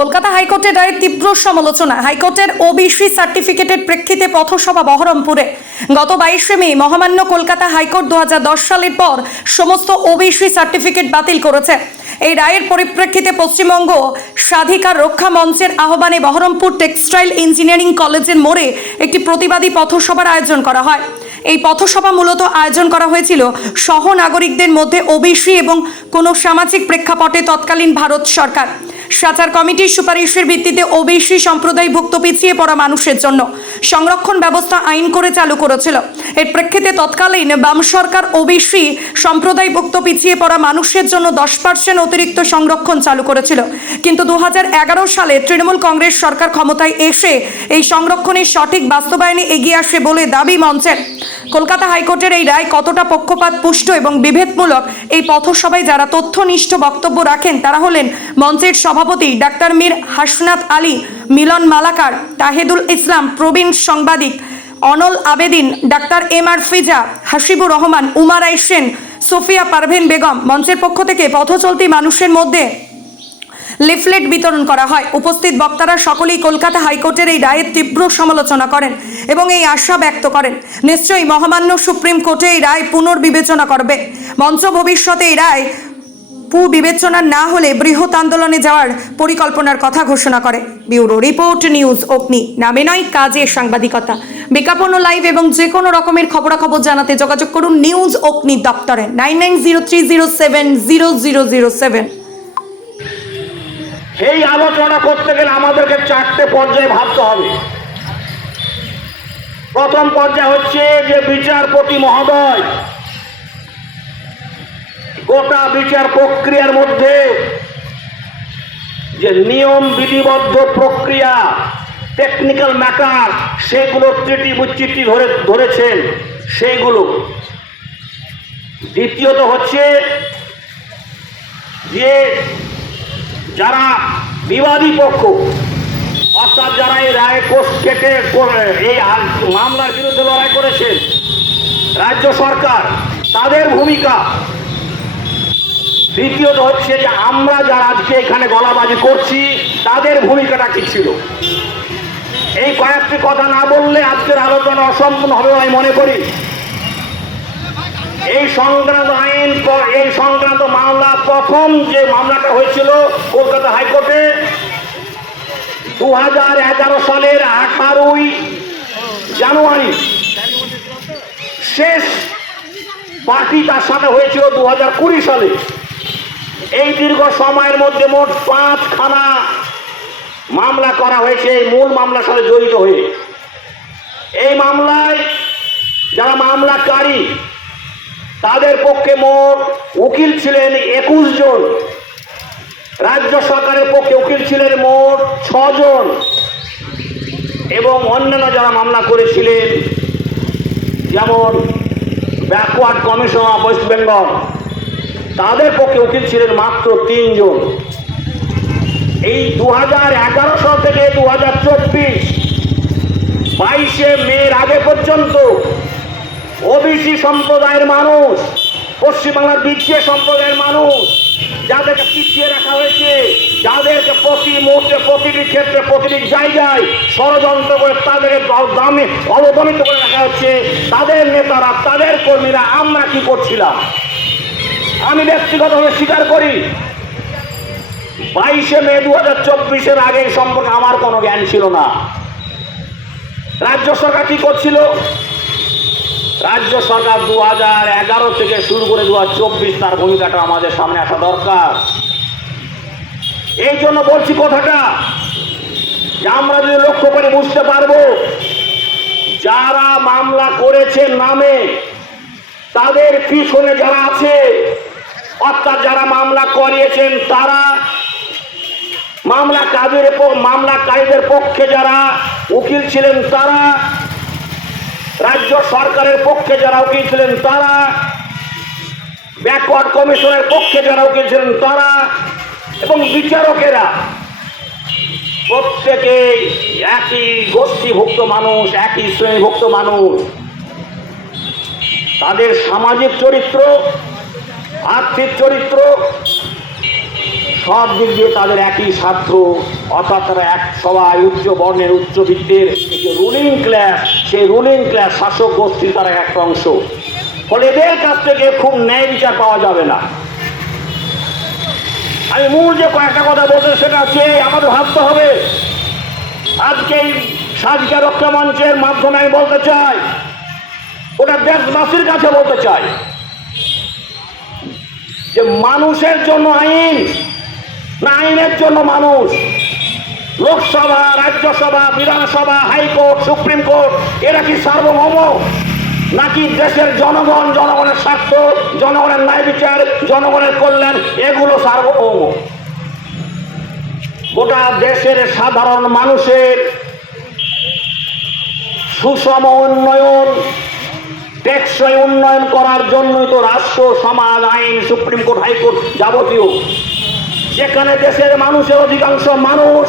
কলকাতা হাইকোর্টের রায়ের তীব্র সমালোচনা। হাইকোর্টের ওবিসি সার্টিফিকেটের প্রেক্ষিতে পথসভা বহরমপুরে। গত বাইশে মে মহামান্য কলকাতা হাইকোর্ট দু হাজার দশ সালের পর সমস্ত ওবিসি সার্টিফিকেট বাতিল করেছে। এই রায়ের পরিপ্রেক্ষিতে পশ্চিমবঙ্গ স্বাধিকার রক্ষা মঞ্চের আহ্বানে বহরমপুর টেক্সটাইল ইঞ্জিনিয়ারিং কলেজের মোড়ে একটি প্রতিবাদী পথসভার আয়োজন করা হয়। এই পথসভা মূলত আয়োজন করা হয়েছিল সহ নাগরিকদের মধ্যে ওবিসি এবং কোনো সামাজিক প্রেক্ষাপটে তৎকালীন ভারত সরকার। সাচার কমিটির সুপারিশের ভিত্তিতে ওবিসি সম্প্রদায়ভুক্ত পিছিয়ে পড়া মানুষের জন্য সংরক্ষণ ব্যবস্থা আইন করে চালু করেছিল। এর প্রেক্ষিতে তৎকালীন বাম সরকার ওবিসি সম্প্রদায়ভুক্ত পিছিয়ে পড়া মানুষের জন্য দশ পার্সেন্ট অতিরিক্ত সংরক্ষণ চালু করেছিল। কিন্তু দু সালে তৃণমূল কংগ্রেস সরকার ক্ষমতায় এসে এই সংরক্ষণের সঠিক বাস্তবায়নে এগিয়ে আসে বলে দাবি মঞ্চের। কলকাতা হাইকোর্টের এই রায় কতটা পক্ষপাত, পুষ্ট এবং বিভেদমূলক এই পথসভায় যারা তথ্যনিষ্ঠ বক্তব্য রাখেন, তারা হলেন মঞ্চের সভাপতি ডাক্তার মীর হাসনাত আলী, মিলন মালাকার, তাহেদুল ইসলাম, প্রবীণ সাংবাদিক Anal Abedin, doctor M R Fiza, Hasibur Rahman, Umar I Sen Sofia Parveen Begum মঞ্চের পক্ষ থেকে পথচলতি মানুষের মধ্যে লিফলেট বিতরণ করা হয়। উপস্থিত বক্তারা সকলেই কলকাতা হাইকোর্টের এই রায়ের তীব্র সমালোচনা করেন এবং এই আশা ব্যক্ত করেন। নিশ্চয়ই মহামান্য সুপ্রিম কোর্টে এই রায় পুনর্বিবেচনা করবে। মঞ্চ ভবিষ্যতে এই রায় পুবিবেচনা না হলে বৃহৎ আন্দোলনে যাওয়ার পরিকল্পনার কথা ঘোষণা করে। ব্যুরো রিপোর্ট নিউজ অগ্নি। নামে নয়, কাজে সাংবাদিকতা। বিজ্ঞাপন লাইভ এবং যে কোনো রকমের খবরাখবর জানাতে যোগাযোগ করুন নিউজ অগ্নি দপ্তরে। Nine nine zero three zero seven zero zero zero seven. এই আলোচনা করতে গেলে আমাদেরকে চারটে পর্যায়ে ভাবতে হবে। প্রথম পর্যায় হচ্ছে যে বিচারপতি মহোদয় গোটা বিচার প্রক্রিয়ার মধ্যে যে নিয়ম, বিধিবদ্ধ প্রক্রিয়া টেকনিক্যাল ম্যাটার সেগুলো ত্রুটি বিচ্যুতি ধরে, ধরেছেন, সেইগুলো। দ্বিতীয়ত হচ্ছে যে যারা বিবাদী পক্ষ, অর্থাৎ যারা এই রায় কোষ কেটে এই মামলার বিরুদ্ধে লড়াই করেছেন, রাজ্য সরকার, তাদের ভূমিকা দ্বিতীয়ত হচ্ছে যে আমরা যারা আজকে এখানে গলাবাজি করছি, তাদের ভূমিকাটা কি ছিল? এই কয়েকটি কথা না বললে আজকের আলোচনা অসম্পূর্ণ হবে আমি মনে করি। এই সংক্রান্ত আইন এই সংক্রান্ত মামলা প্রথম যে মামলাটা হয়েছিল কলকাতা হাইকোর্টে দু হাজার এগারো সালের আঠারোই জানুয়ারি। শেষ পার্টি তার সাথে হয়েছিল দু হাজার কুড়ি সালে। এই দীর্ঘ সময়ের মধ্যে মোট পাঁচখানা মামলা করা হয়েছে, এই মূল মামলার সাথে জড়িত হয়ে। এই মামলায় যারা মামলাকারী, তাদের পক্ষে মোট উকিল ছিলেন একুশ জন। রাজ্য সরকারের পক্ষে উকিল ছিলেন মোট ছজন। এবং অন্যান্য যারা মামলা করেছিলেন, যেমন backward commission of West Bengal. তাদের পক্ষে উকিল ছিলেন মাত্র তিনজন। এই দু হাজার সাল থেকে দু হাজার চব্বিশ, বাইশে মের আগে পর্যন্ত ওবিসি সম্প্রদায়ের মানুষ, পশ্চিমবাংলার বিদ্যে সম্প্রদায়ের মানুষ, যাদেরকে পিছিয়ে রাখা হয়েছে, যাদেরকে প্রতি মুহূর্তে, প্রতিটি ক্ষেত্রে, প্রতিটি জায়গায় ষড়যন্ত্র করে তাদেরকে দামে অবদমিত করে রাখা হচ্ছে, তাদের নেতারা, তাদের কর্মীরা আমরা কি করছিলাম? আমি ব্যক্তিগতভাবে স্বীকার করি, বাইশে মে দু হাজার চব্বিশের আগে সম্পর্কে আমার কোনো জ্ঞান ছিল না। রাজ্য সরকার কি করছিল? রাজ্য সরকার দু হাজার এগারো থেকে শুরু করে দু হাজার চব্বিশ তার ভূমিকাটা আমাদের সামনে আসা দরকার। এই জন্য বলছি কথাটা, যে আমরা যদি লক্ষ্য করে বুঝতে পারব, যারা মামলা করেছে নামে, তাদের পিছনে যারা আছে অর্থাৎ যারা মামলা করিয়েছেন তারা মামলা কাজের মামলাকারীদের পক্ষে যারা উকিল ছিলেন তারা, রাজ্য সরকারের পক্ষে যারা উকিল ছিলেন তারা, ব্যাকওয়ার্ড কমিশনের পক্ষে যারা উকিল ছিলেন তারা এবং বিচারকেরা প্রত্যেকে একই গোষ্ঠীভুক্ত মানুষ, একই শ্রেণীভুক্ত মানুষ। তাদের সামাজিক চরিত্র আর্থিক চরিত্র, সব দিক দিয়ে তাদের একই ছাত্র অর্থাৎ তারা এক সবাই উচ্চ বর্ণের উচ্চবিত্তের যে রুলিং ক্লাস সেই রুলিং ক্লাস শাসক গোষ্ঠীর তারা একটা অংশ। ফলে এদের কাছ থেকে খুব ন্যায় বিচার পাওয়া যাবে না। আমি মূল যে কয়েকটা কথা বলতে সেটা হচ্ছে আমাদের ভাবতে হবে। আজকে এই সাজকা রক্ষা মঞ্চের মাধ্যমে আমি বলতে চাই, ওটা দেশবাসীর কাছে বলতে চাই। যে মানুষের জন্য আইন, না আইনের জন্য মানুষ। লোকসভা, রাজ্যসভা, বিধানসভা, হাইকোর্ট, সুপ্রিম কোর্ট, এরা কি সার্বভৌম? নাকি দেশের জনগণ, জনগণের স্বার্থ, জনগণের ন্যায় বিচার, জনগণের কল্যাণ, এগুলো সার্বভৌম? গোটা দেশের সাধারণ মানুষের সুষম উন্নয়ন টেকসই উন্নয়ন করার জন্যই তো রাষ্ট্র, সমাজ, আইন, সুপ্রিম কোর্ট, হাইকোর্ট যাবতীয়। যেখানে দেশের মানুষের অধিকাংশ মানুষ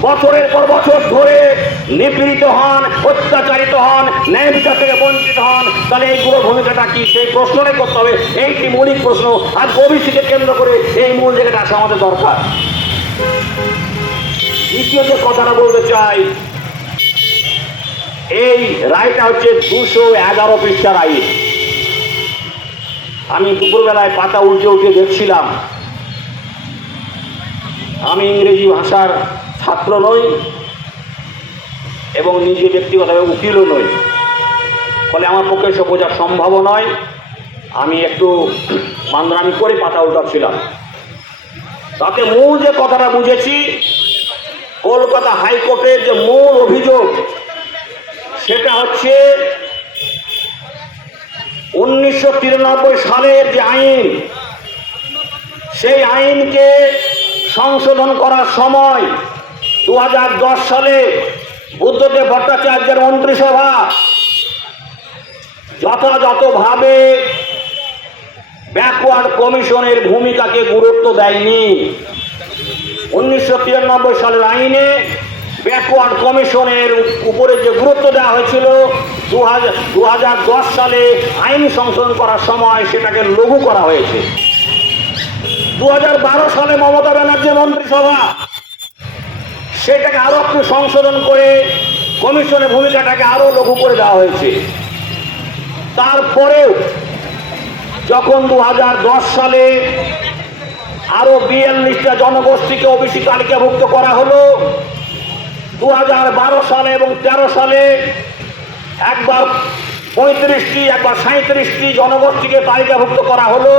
বছরের পর বছর ধরে নিপীড়িত হন, অত্যাচারিত হন, ন্যায় বিচার থেকে বঞ্চিত হন, তাহলে এইগুলো ভূমিকাটা কি? সেই প্রশ্নটাই করতে হবে। এইটি মৌলিক প্রশ্ন। আর ওবিসিকে কেন্দ্র করে এই মূল জায়গাটা আসা আমাদের দরকার। দ্বিতীয় যে কথাটা বলতে চাই এই রায়টা হচ্ছে দুশো এগারো পৃষ্ঠার আইন। আমি দুপুরবেলায় পাতা উল্টে উল্টে দেখছিলাম। আমি ইংরেজি ভাষার ছাত্র নই এবং নিজে ব্যক্তিগতভাবে উকিলও নই। ফলে আমার পক্ষে সব বোঝা সম্ভব নয়। আমি একটু মান্দ্রামি করে পাতা উল্টাচ্ছিলাম। তাতে মূল যে কথাটা বুঝেছি, কলকাতা হাইকোর্টের যে মূল অভিযোগ সেটা হচ্ছে উনিশশো তিরানব্বই সালের যে আইন, সেই আইনকে সংশোধন করার সময় দু হাজার দশ সালে বুদ্ধদেব ভট্টাচার্যের মন্ত্রিসভা যথাযথভাবে ব্যাকওয়ার্ড কমিশনের ভূমিকাকে গুরুত্ব দেয়নি। উনিশশো তিরানব্বই সালের আইনে ব্যাকওয়ার্ড কমিশনের উপরে যে গুরুত্ব দেওয়া হয়েছিল দু হাজার সালে আইন সংশোধন করার সময় সেটাকে লঘু করা হয়েছে। দু হাজার বারো সালে মমতা ব্যানার্জি মন্ত্রিসভা, সেটাকে আরও একটু সংশোধন করে কমিশনের ভূমিকাটাকে আরও লঘু করে দেওয়া হয়েছে। তারপরেও যখন দু হাজার দশ সালে আরও বিয়াল্লিশটা জনগোষ্ঠীকে ওবিসি তালিকাভুক্ত করা হলো দু হাজার বারো সালে এবং তেরো সালে একবার পঁয়ত্রিশটি, একবার সাঁত্রিশটি জনগোষ্ঠীকে তালিকাভুক্ত করা হলো।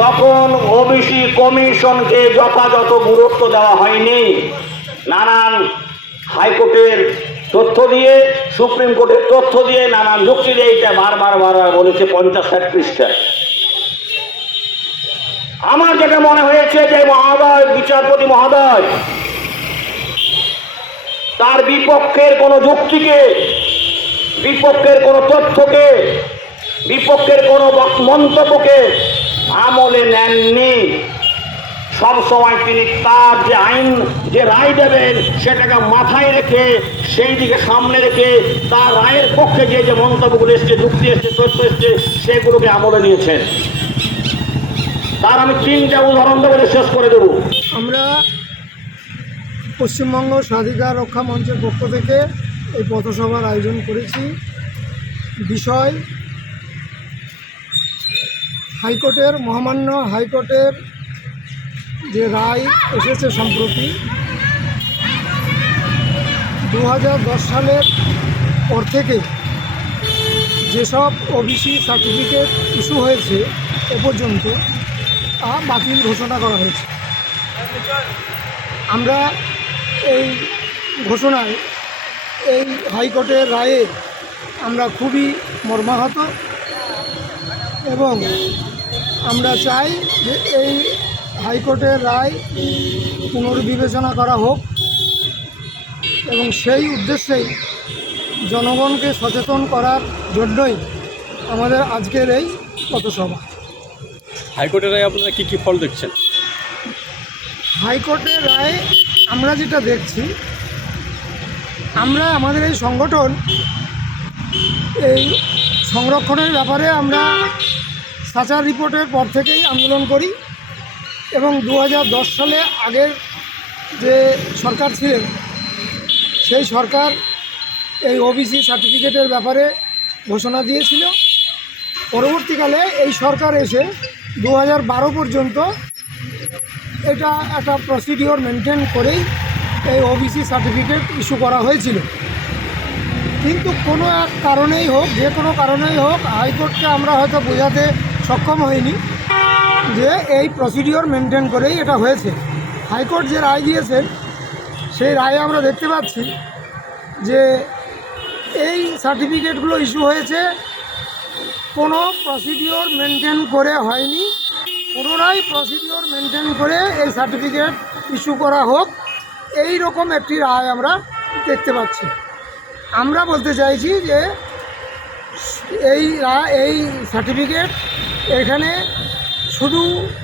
তখন ওবিসি কমিশনকে যথাযথ গুরুত্ব দেওয়া হয়নি। নানান হাইকোর্টের তথ্য দিয়ে, সুপ্রিম কোর্টের তথ্য দিয়ে নানান যুক্তি দিয়ে এটা বারবার বারবার বলেছে পঞ্চাশ ষাট পৃষ্ঠায়। আমার যেটা মনে হয়েছে যে মহোদয়, বিচারপতি মহোদয় তার বিপক্ষের কোনো যুক্তিকে, বিপক্ষের কোনো তথ্যকে, বিপক্ষের কোনো মন্তব্যকে আমলে নেননি। সব সময় তিনি তার যে আইন, যে রায় দেবেন, সেটাকে মাথায় রেখে, সেই দিকে সামনে রেখে তার রায়ের পক্ষে যে যে মন্তব্যগুলো এসছে, যুক্তি এসছে, তথ্য এসছে, সেগুলোকে আমলে নিয়েছেন। তার আমি তিনটা উদাহরণ দেবো শেষ করে দেবো। আমরা পশ্চিমবঙ্গ স্বাধিকার রক্ষা মঞ্চের পক্ষ থেকে এই পথসভার আয়োজন করেছি। বিষয়, হাইকোর্টের, মহামান্য হাইকোর্টের যে রায় এসেছে সম্প্রতি দু হাজার দশ সালের পর থেকে যেসব ওবিসি সার্টিফিকেট ইস্যু হয়েছে এ পর্যন্ত তা বাতিল ঘোষণা করা হয়েছে। আমরা এই ঘোষণায় এই হাইকোর্টের রায়ে আমরা খুবই মর্মাহত এবং আমরা চাই যে এই হাইকোর্টের রায় পুনর্বিবেচনা করা হোক এবং সেই উদ্দেশ্যেই জনগণকে সচেতন করার জন্যই আমাদের আজকের এই পথসভা। হাইকোর্টের রায় আপনারা কী কী ফল দেখছেন? হাইকোর্টের রায়ে আমরা যেটা দেখছি, আমরা, আমাদের এই সংগঠন, এই সংরক্ষণের ব্যাপারে আমরা সাচার রিপোর্টের পর থেকেই আন্দোলন করি এবং দু হাজার দশ সালে আগের যে সরকার ছিলেন, সেই সরকার এই ওবিসি সার্টিফিকেটের ব্যাপারে ঘোষণা দিয়েছিল। পরবর্তীকালে এই সরকার এসে দু হাজার বারো পর্যন্ত এটা একটা প্রসিডিওর মেনটেন করেই এই ওবিসি সার্টিফিকেট ইস্যু করা হয়েছিল। কিন্তু কোনো এক কারণেই হোক, যে কোনো কারণেই হোক, হাইকোর্টকে আমরা হয়তো বোঝাতে সক্ষম হইনি যে এই প্রসিডিওর মেনটেন করেই এটা হয়েছে। হাইকোর্ট যে রায় দিয়েছেন, সেই রায়ে আমরা দেখতে পাচ্ছি যে এই সার্টিফিকেটগুলো ইস্যু হয়েছে, কোনো প্রসিডিওর মেনটেন করে হয়নি। পুনরায় প্রসিডিওর মেনটেন করে এই সার্টিফিকেট ইস্যু করা হোক এই রকম একটি রায় আমরা দেখতে পাচ্ছি। আমরা বলতে চাইছি যে, এই এই সার্টিফিকেট এখানে শুধু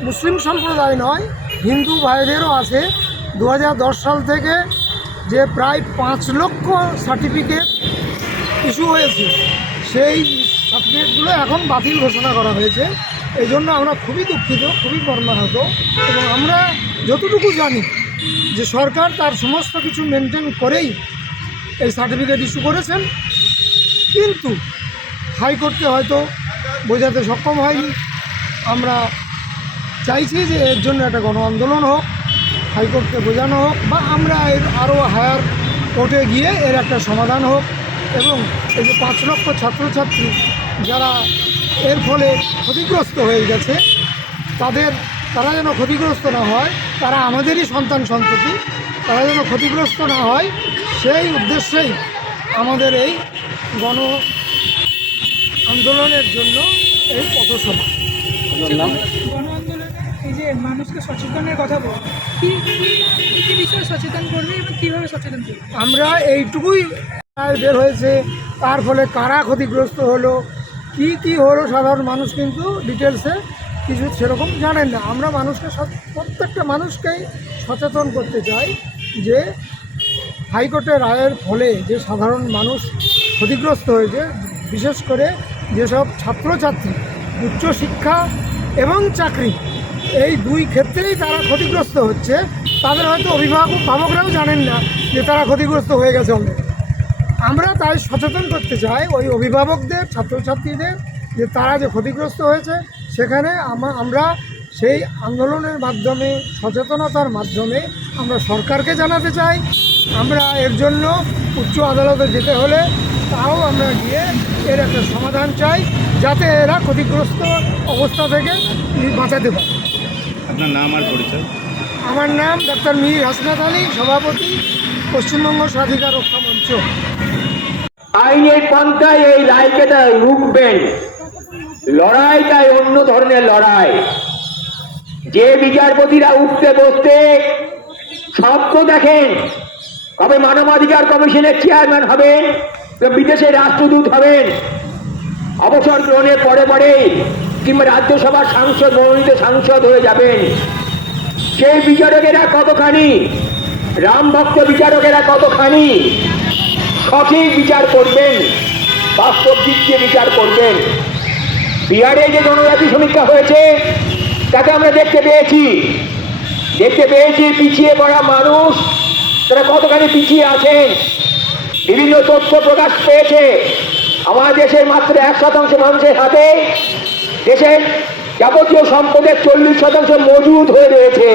মুসলিম সম্প্রদায় নয়, হিন্দু ভাইদেরও আছে। দু হাজার দশ সাল থেকে যে প্রায় পাঁচ লক্ষ সার্টিফিকেট ইস্যু হয়েছে, সেই সার্টিফিকেটগুলো এখন বাতিল ঘোষণা করা হয়েছে। এই জন্য আমরা খুবই দুঃখিত, খুবই মর্মাহত এবং আমরা যতটুকু জানি যে সরকার তার সমস্ত কিছু মেনটেন করেই এই সার্টিফিকেট ইস্যু করেছেন। কিন্তু হাইকোর্টকে হয়তো বোঝাতে সক্ষম হয়নি। আমরা চাইছি যে এর জন্য একটা গণ আন্দোলন হোক, হাইকোর্টকে বোঝানো হোক বা আমরা এর আরও হায়ার কোর্টে গিয়ে এর একটা সমাধান হোক এবং এই যে পাঁচ লক্ষ ছাত্রছাত্রী যারা এর ফলে ক্ষতিগ্রস্ত হয়ে গেছে। তাদের তারা যেন ক্ষতিগ্রস্ত না হয় তারা আমাদেরই সন্তান সন্ততি তারা যেন ক্ষতিগ্রস্ত না হয় সেই উদ্দেশ্যেই আমাদের এই গণ আন্দোলনের জন্য এই পথসভা। গণ আন্দোলনে এই যে মানুষকে সচেতনের কথা বল কি কি কি বিষয়ে সচেতন করবে এবং কীভাবে সচেতন করবে? আমরা এইটুকুই বের হয়েছে তার ফলে কারা ক্ষতিগ্রস্ত হলো কি কি হলো সাধারণ মানুষ কিন্তু ডিটেলসে কিছু সেরকম জানেন না। আমরা মানুষকে প্রত্যেকটা মানুষকেই সচেতন করতে চাই যে হাইকোর্টের রায়ের ফলে যে সাধারণ মানুষ ক্ষতিগ্রস্ত হয়েছে, বিশেষ করে যেসব ছাত্রছাত্রী, উচ্চশিক্ষা এবং চাকরি, এই দুই ক্ষেত্রেই তারা ক্ষতিগ্রস্ত হচ্ছে। তাদের হয়তো অভিভাবক, ভাবকরাও জানেন না যে তারা ক্ষতিগ্রস্ত হয়ে গেছে অনেক। আমরা তাই সচেতন করতে চাই ওই অভিভাবকদের ছাত্রছাত্রীদের যে তারা যে ক্ষতিগ্রস্ত হয়েছে সেখানে আমরা সেই আন্দোলনের মাধ্যমে সচেতনতার মাধ্যমে আমরা সরকারকে জানাতে চাই। আমরা এর জন্য উচ্চ আদালতে যেতে হলে তাও আমরা গিয়ে এর একটা সমাধান চাই যাতে এরা ক্ষতিগ্রস্ত অবস্থা থেকে বাঁচাতে পারে। আপনার নাম আর পরিচয়? আমার নাম ডাক্তার মীর হাসনাত আলী সভাপতি পশ্চিমবঙ্গ স্বাধিকার রক্ষা মঞ্চ। আইনের পন্থায় এই রায়কে তাই রুখবেন। লড়াইটাই অন্য ধরনের লড়াই। যে বিচারপতিরা উঠতে বসতে স্বপ্ন দেখেন, কবে মানবাধিকার কমিশনের চেয়ারম্যান হবেন বিদেশে রাষ্ট্রদূত হবেন, অবসর গ্রহণের পরে পরে কিংবা রাজ্যসভার সাংসদ, মনোনীত সাংসদ হয়ে যাবেন। সেই বিচারকেরা কতখানি, রাম ভক্ত বিচারকেরা কতখানি সঠিক বিচার করবেন, বাস্তব দিক দিয়ে বিচার করবেন। বিহারে যে জনজাতি সমীক্ষা হয়েছে তাতে আমরা দেখতে পেয়েছি। দেখতে পেয়েছি, পিছিয়ে পড়া মানুষ, তারা কতখানি পিছিয়ে আছেন? বিভিন্ন তথ্য প্রকাশ পেয়েছে। আমার দেশের মাত্র এক শতাংশ মানুষের হাতে, দেশের যাবতীয় সম্পদের চল্লিশ শতাংশ মজুদ হয়ে রয়েছে।